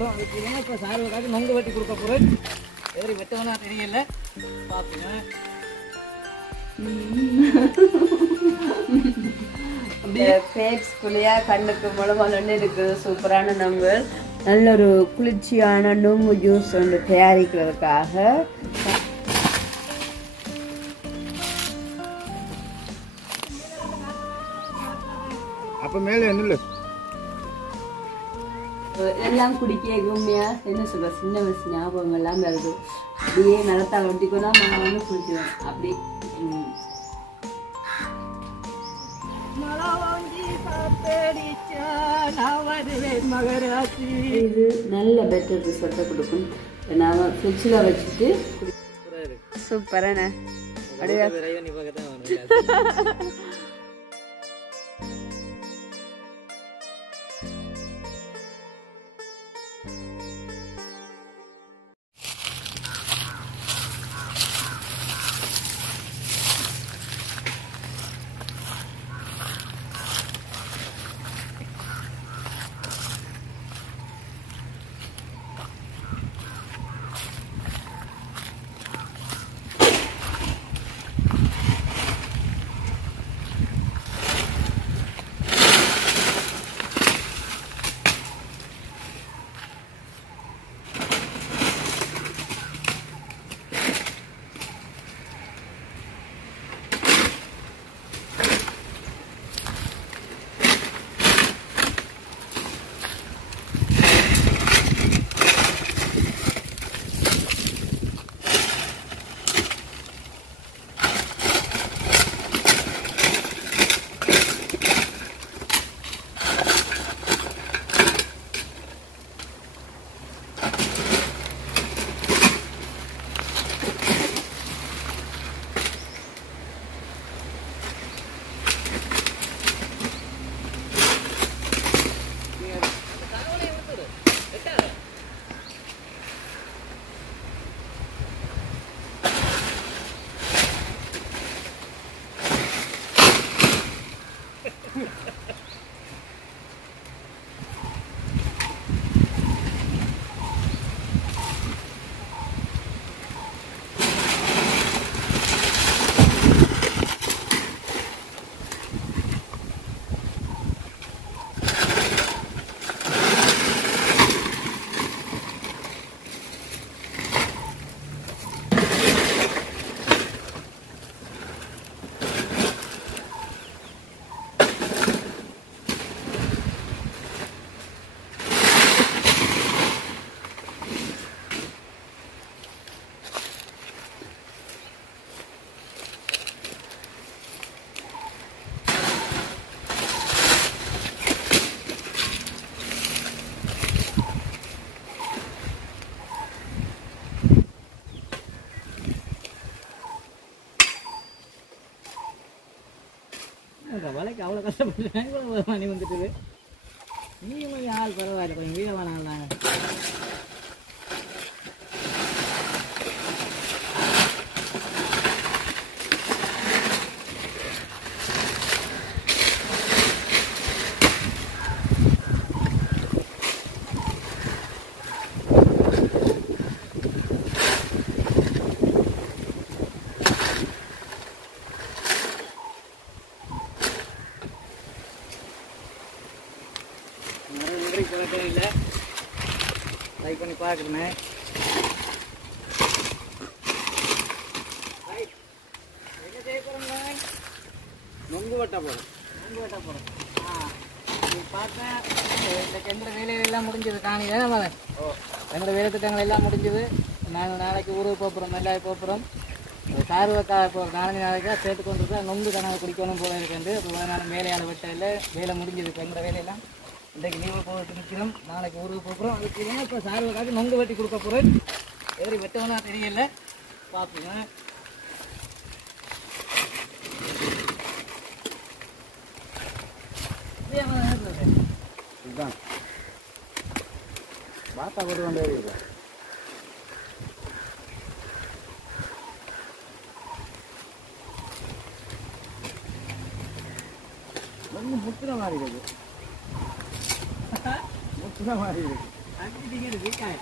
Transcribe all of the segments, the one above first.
போகிறோம். அதுக்கு இப்போ சாருவுக்காக நொங்கு வெட்டி கொடுக்க போகிறேன். எதிரி வெட்டவனா தெரியல, பார்ப்போங்க. ஃபேஸ்குள்ளேயா கண்ணுக்கு முழமாலன்னு இருக்குது. சூப்பரான நொங்கு, நல்ல ஒரு குளிர்ச்சியான நொங்கு ஜூஸ் ஒன்று தயாரிக்கிறதுக்காக அப்போ மேலே என்ன எல்லாம் குடிக்க உண்மையா என்ன சொல்ற, சின்ன வயசு ஞாபகம் எல்லாம் வருது. அப்படியே நிலத்தால் ஒட்டிக்கொண்டா நான் வந்து குடிக்குவேன் அப்படி. இது நல்ல பெட்டர் ரிசல்ட்டை கொடுக்கும். நான் ஃப்ரிட்ஜில் வச்சுட்டு சூப்பரான அப்படியே வலைக்கு அவ்வளோ கஷ்டப்பட்டு இவ்வளோ மணி வந்துட்டுது. நீங்களும் ஆள் பரவாயில்ல, கொஞ்சம் வீரமாக நாங்கள் இல்லை. லைக் பண்ணி பார்க்குறேன். என்ன செய்ய போகிறோங்க? நொங்கு வெட்ட போகிறோம். நொங்கு வெட்ட போகிறோம். பார்த்தேன் எந்த வேலையெல்லாம் முடிஞ்சது. காணி தானே மகன்? எங்களோட வேலை திட்டங்கள் எல்லாம் முடிஞ்சது. நாங்கள் நாளைக்கு ஊருக்கு போகிறோம், நெல்லாய் போகிறோம். சாருவக்காக இப்போ 4 நாளைக்காக சேர்த்து கொண்டு இருக்கோம். நொங்கு கனவு குடிக்கணும் போல இருக்குது. இப்போ 14 வேலையால் வெட்ட இல்லை, வேலை முடிஞ்சது. இப்போ எங்களோட வேலையெல்லாம் இன்றைக்கு லீவு போட்டு நிற்கிறோம். நாளைக்கு ஊருக்கு போகிறோம். அதுக்கு இப்போ சாருவக்காக நொங்கு வெட்டி கொடுக்க போகிறேன். எதிரி வெட்டவனா தெரியல, பார்ப்போங்க. இதுதான் பாத்தா போட்டு கொண்டே இருக்கு. ரொம்ப முத்துன மாதிரி இருக்கு. முத்துன மாதிரி இருக்கு. அடிச்சிட்டீங்க வீக்காய்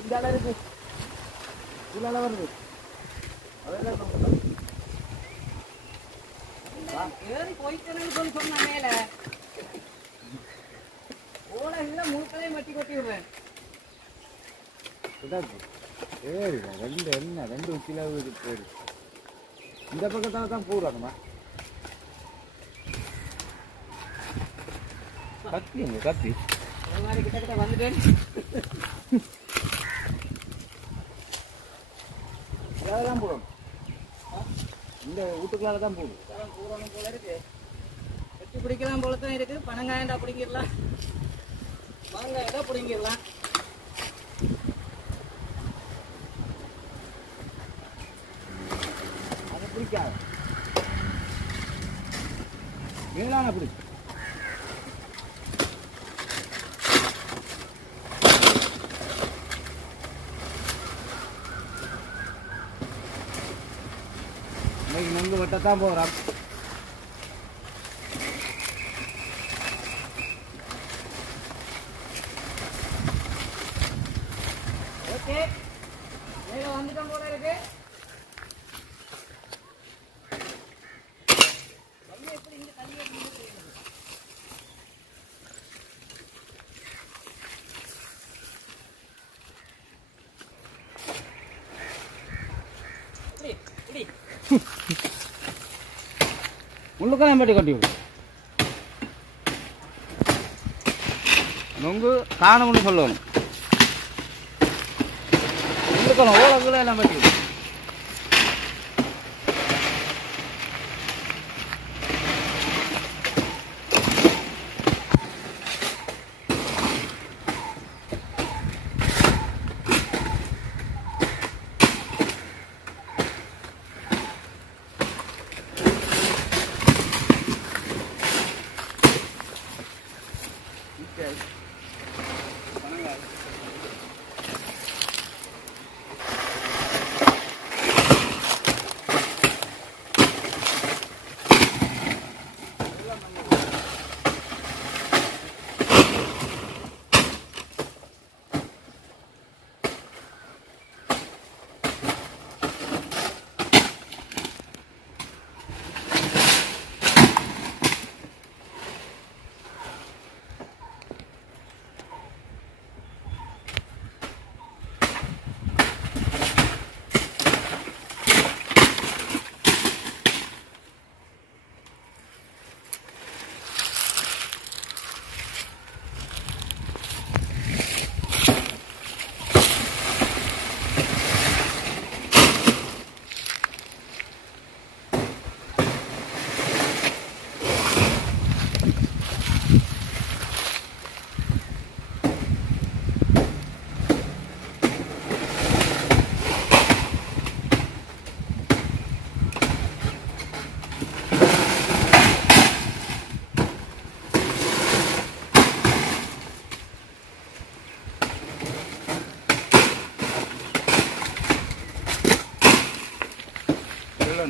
இந்த அளவு இருக்கு இவ்வளோ வருது அதெல்லாம் ஏறி போயிட்டேன்னு சொல்லி சொன்ன மேல ஓட இல்லை மூக்களையும் மட்டி கொட்டி விடுறேன் சரி ரெண்டு என்ன 2 கிலோ போகுது இந்த பக்கத்தால் தான் போடுறாங்கம்மா கத்தி எங்க கத்தி ஒரு மாதிரி கிட்ட வந்துட்டேன் தான் போடணும் இந்த வீட்டுக்குள்ளால தான் போடும் பூரணும் போல இருக்கு வெட்டி பிடிக்கலாம் போல தான் இருக்கு பனங்காயண்டா பிடிங்கிடலாம் மாங்காயண்டா பிடிங்கிடலாம் அதை பிடிக்காது மேலான பிடி இன்னைக்கு நொங்கு வெட்டத்தான் போகிறான் ஓகே மேல வந்துட்டோம் போல இருக்கு எப்படி இங்க தண்ணி முள்ளுக்கெல்லாம் பட்டி கட்டி விடும் நொங்கு காணமுன்னு சொல்லணும் முள்ளுக்கெல்லாம் ஓலங்களை எல்லாம் பட்டி விடும்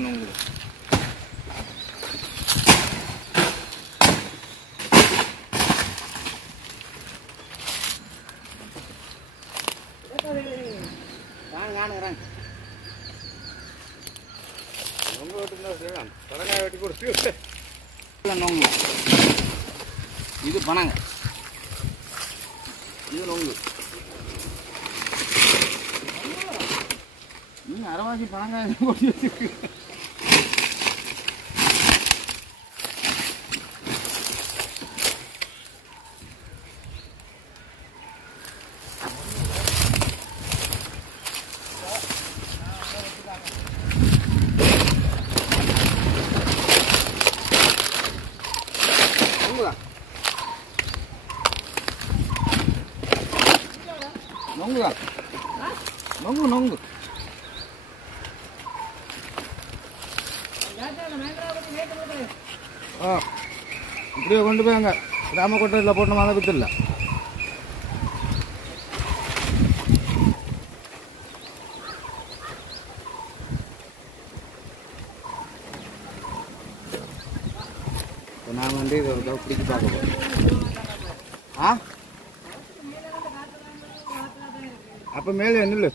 நொங்கு நொங்கு வெட்டுனா செய்யலாம் பனங்காய் வெட்டி கொடுத்து நொங்கு இது பனங்க இது நொங்கு அரவாசி பனங்காய் போட்டு வச்சிருக்கு நொங்கு நொங்கு நொங்கு இப்படியே கொண்டு போய் அங்கே ராமக்கோட்டையில் போட்டு வாங்க வித்துல இப்போ நான் வந்து இதை ஒரு பிடிச்சி பார்க்க போகிறேன் ஆ அப்போ மேலே நில்லு.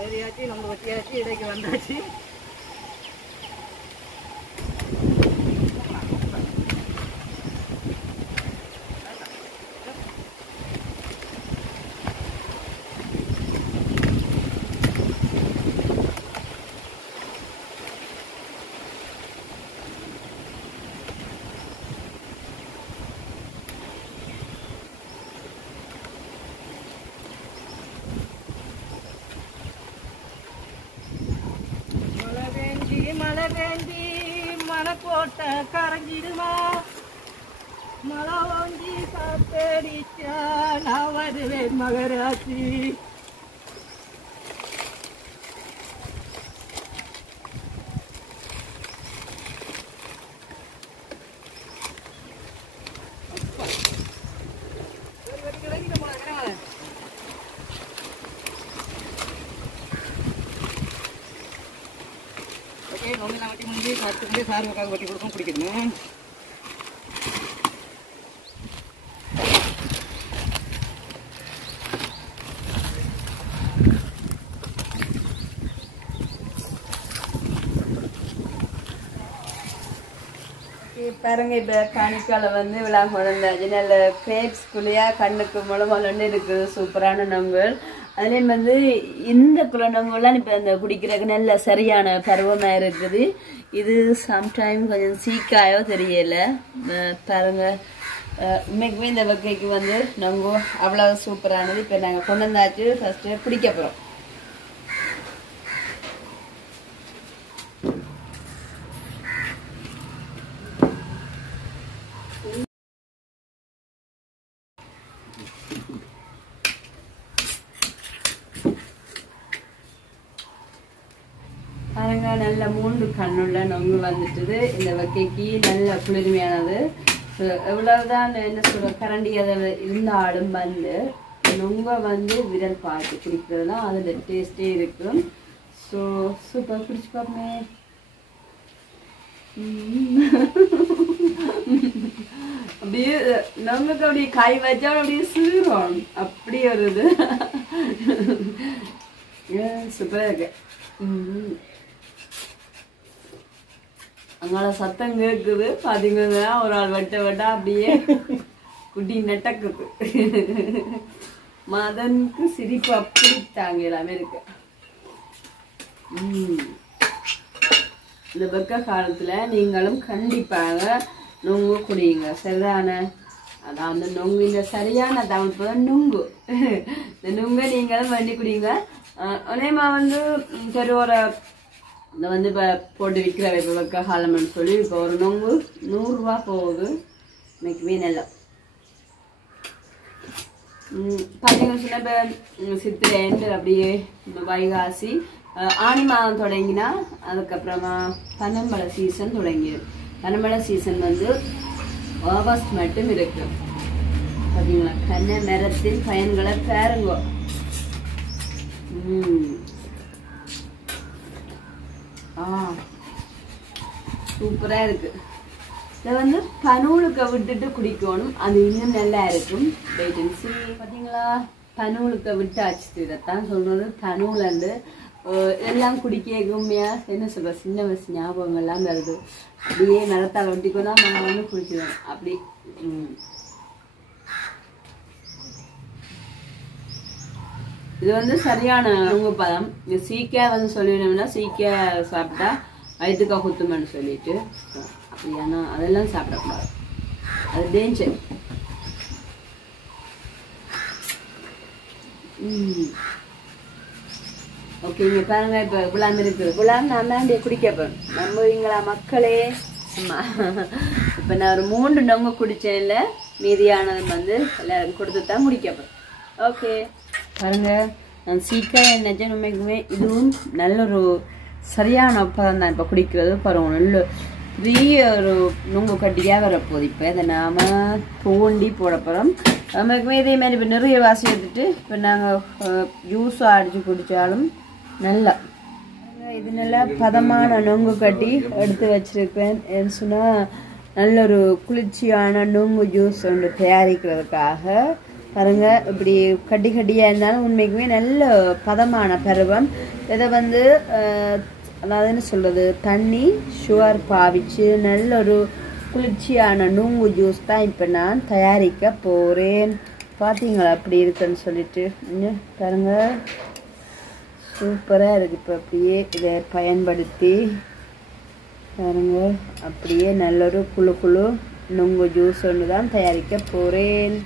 சரியாச்சு, நம்ம வெட்டியாச்சு, இடைக்கு வந்தாச்சு. மழை வேண்டி மலைக்கோட்டை கரைஞ்சிடுமா, மழை ஓஞ்சி காத்தடிச்சா நான் வருவேன் மகராட்சி. நோம்பெல்லாம் வெட்டி முடிஞ்சு சாப்பிட்டு சார் உட்காந்து வெட்டி கொடுக்கும் பிடிக்கணும். பாருங்க இப்போ காணிக்கால வந்து விழா குழந்தாச்சு. நல்ல கிரேப்ஸ்குள்ளேயா கண்ணுக்கு முளமொழன்னு இருக்குது. சூப்பரான நம்பல். அதுலேயும் வந்து இந்த குளநம்பெல்லாம் இப்போ அந்த குடிக்கிறதுக்கு நல்ல சரியான பருவமாக இருக்குது. இது சம்டைம் கொஞ்சம் சீக்காயோ தெரியல. பாருங்க உண்மைக்குமே இந்த வகைக்கு வந்து நொங்கு அவ்வளோ சூப்பரானது. இப்போ நாங்கள் கொண்டு வந்தாச்சு. ஃபஸ்ட்டு குடிக்க போகிறோம். பாருங்க நல்ல 3 கண்ணுள்ள நொங்கு வந்துட்டுது. இந்த வகைக்கு நல்ல குளிர்மையானது. எவ்வளவுதான் என்ன சொல்ற கரண்டி அதில் இருந்தாலும் வந்து நொங்க வந்து விரல் பார்த்து குடிக்கிறதுலாம் அதில் டேஸ்டே இருக்கும். ஸோ சூப்பர் குடிச்சு பார்ப்போமே. அப்படியே நொங்குக்கு அப்படியே காய் வச்சா அப்படியே சீரும். அப்படி ஒரு இது சூப்பராக இருக்கு. அங்கால சத்தம் கேட்குது. பாத்தீங்கன்னா ஒரு ஆள் வெட்ட அப்படியே குடி நெட்டக்குது. மதனுக்கு சிரிப்பு அப்படி தாங்க எல்லாமே இருக்கு. இந்த வெக்க காலத்துல நீங்களும் கண்டிப்பாக நொங்கு குடியுங்க. சரிதான? அதான் அந்த நொங்கு இந்த சரியான தமிழ் நுங்கு. இந்த நுங்க நீங்களும் வண்டி குடிங்க. அதேமா வந்து சரி ஒரு இந்த வந்து இப்போ போட்டு விற்கிற இப்போ வைக்க காலம்னு சொல்லி இப்போ ஒரு நொங்கு 100 ரூபா போகுது. இன்னைக்குமே நல்லா பார்த்தீங்கன்னு சொன்னால் இப்போ சித்திரைண்டு அப்படியே இந்த வைகாசி ஆனி மாதம் தொடங்கினா அதுக்கப்புறமா பனம்பழ சீசன் தொடங்கிடும். பனம்பழ சீசன் வந்து ஆகஸ்ட் மட்டும் இருக்கு. பார்த்தீங்களா? கண்ணை மரத்தின் பயன்களை பாருங்க. சூப்பரா இருக்கு. இதை வந்து பனூலுக்க விட்டுட்டு குடிக்கணும். அது இன்னும் நல்லா இருக்கும். பாத்தீங்களா? பனூலுக்க விட்டாச்சு. இதைத்தான் சொல்றது பனூலண்டு. எல்லாம் குடிக்க கும்மையா என்ன சொல்ற சின்ன வயசு ஞாபகங்கள் எல்லாம் வருது. அப்படியே நிலத்தால் ஒட்டிக்கோனா நான் வந்து குடிச்சிடுவேன். அப்படி இது வந்து சரியான நொங்கு பழம். சீக்கியா வந்து சொல்லிடணும்னா சீக்கியா சாப்பிட்டா வயிற்றுக்கா குத்துமன்னு சொல்லிட்டு அப்படியானா அதெல்லாம் சாப்பிடக்கூடாது. அது டேஞ்சர். ஓகே இங்க பாருங்க இப்ப குலாம் இருக்குது. குலாம் நான் தான் குடிக்க போறேன். நம்புவீங்களா மக்களே? இப்ப நான் ஒரு 3 நொங்கு குடிச்சேன்ல. மீதியானது வந்து எல்லாரும் கொடுத்து தான் குடிக்க போறேன். ஓகே பாருங்க நான் சீக்கிரம் நினைச்சேன் உண்மைக்குமே இதுவும் நல்ல ஒரு சரியான பதம் தான் இப்போ குடிக்கிறது பாருங்க நல்ல பெரிய ஒரு நுங்கு கட்டியாக வரப்போகுது இப்போ இதை நாம் தோண்டி போட போகிறோம் நமக்குமே இதே மாதிரி இப்போ நிறைய வாசி எடுத்துட்டு இப்போ நாங்கள் ஜூஸாக அடித்து குடித்தாலும் நல்லா இது நல்லா பதமான நுங்கு கட்டி எடுத்து வச்சிருக்கேன் ஏன்னு சொன்னால் நல்ல ஒரு குளிர்ச்சியான நுங்கு ஜூஸ் ஒன்று தயாரிக்கிறதுக்காக பாருங்க இப்படி கட்டி கட்டியாக இருந்தாலும் உண்மைக்குமே நல்ல பதமான பருவம் இதை வந்து அதாவதுன்னு சொல்கிறது தண்ணி சுகர் பாவிச்சு நல்ல ஒரு குளிர்ச்சியான நுங்கு ஜூஸ் தான் இப்போ நான் தயாரிக்க போகிறேன் பார்த்தீங்களா அப்படி இருக்குன்னு சொல்லிட்டு பாருங்க சூப்பராக இருக்குது இப்போ அப்படியே இதை பயன்படுத்தி பாருங்க அப்படியே நல்ல ஒரு குழு குழு நுங்கு ஜூஸ் ஒன்று தான் தயாரிக்க போகிறேன்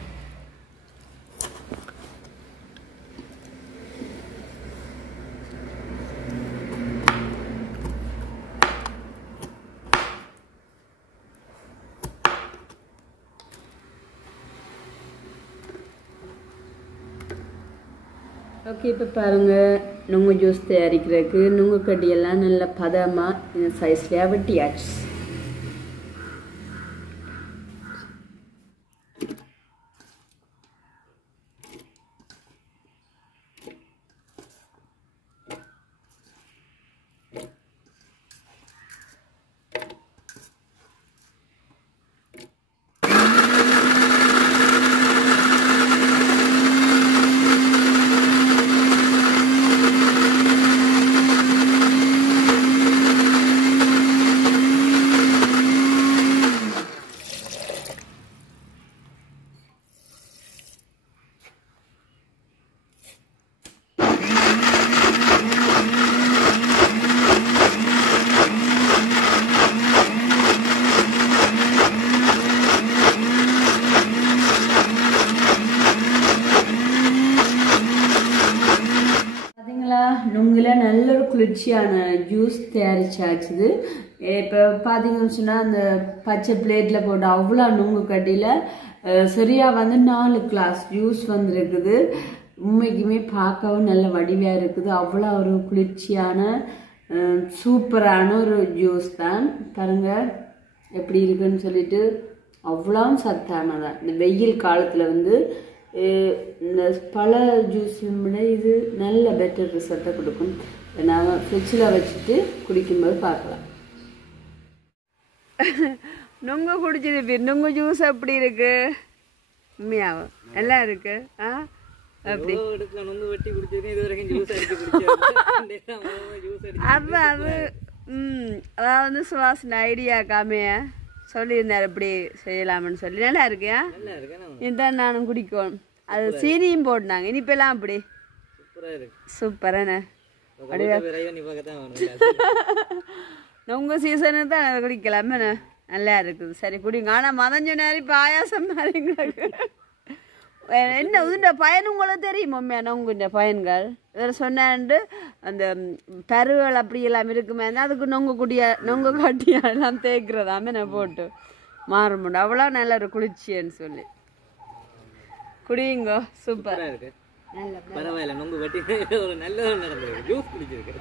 ஓகே இப்போ பாருங்கள் நுங்கு ஜூஸ் தயாரிக்கிறதுக்கு நுங்கு கட்டியெல்லாம் நல்ல பதமாக இந்த சைஸ்லேயே வெட்டியாச்சு நுங்குல நல்ல ஒரு குளிர்ச்சியான ஜூஸ் தயாரிச்சாச்சுது இப்போ பார்த்தீங்கன்னு சொன்னால் அந்த பச்சை பிளேட்டில் போட்டு அவ்வளோ நுங்கு கட்டியில் சரியாக வந்து 4 கிளாஸ் ஜூஸ் வந்துருக்குது உண்மைக்குமே பார்க்கவும் நல்ல வடிவாக இருக்குது அவ்வளோ ஒரு குளிர்ச்சியான சூப்பரான ஒரு ஜூஸ் தான் பாருங்க எப்படி இருக்குன்னு சொல்லிட்டு அவ்வளோ சத்தானதான் இந்த வெயில் காலத்தில் வந்து இந்த பல ஜூஸ் விட இது நல்ல பெட்டர் ரிசல்ட்டை கொடுக்கும் நாம் ஃப்ரிட்ஜில் வச்சுட்டு குடிக்கும்போது பார்க்கலாம் நுங்கு குடிச்சிருப்பி நுங்கு ஜூஸ் எப்படி இருக்கு உண்மையாவும் நல்லா இருக்கு அப்படி அது அதாவது சுவாசன ஐடியா காமைய சொல்லியிருந்தார் இப்படி செய்யலாம்னு சொல்லி நல்லா இருக்கியா இதுதான் நானும் குடிக்கணும் அது சீனியும் போட்டாங்க இனிப்பெல்லாம் அப்படி சூப்பரான நுங்கு சீசனு தான் அதை குடிக்கலாமே நல்லா இருக்குது சரி குடிங்க ஆனால் மதஞ்ச நேரம் பாயாசம் மாதிரிங்களுக்கு என்ன இதுண்ட பயன் உங்களுக்கு தெரியும் உண்மையான உங்க பயன்கள் வேறு சொன்னாண்டு அந்த பருவல் அப்படி எல்லாம் இருக்குமே அதுக்கு நொங்கு கட்டியெல்லாம் தேய்க்கிறதாமே நான் போட்டு மாறுமுண்டு அவ்வளோ நல்ல ஒரு குளிர்ச்சின்னு சொல்லி குடிங்க சூப்பராக இருக்கு பரவாயில்ல நொங்கு கட்டி ஒரு நல்ல நடந்திருக்கு ஜூஸ் குடிச்சிருக்கு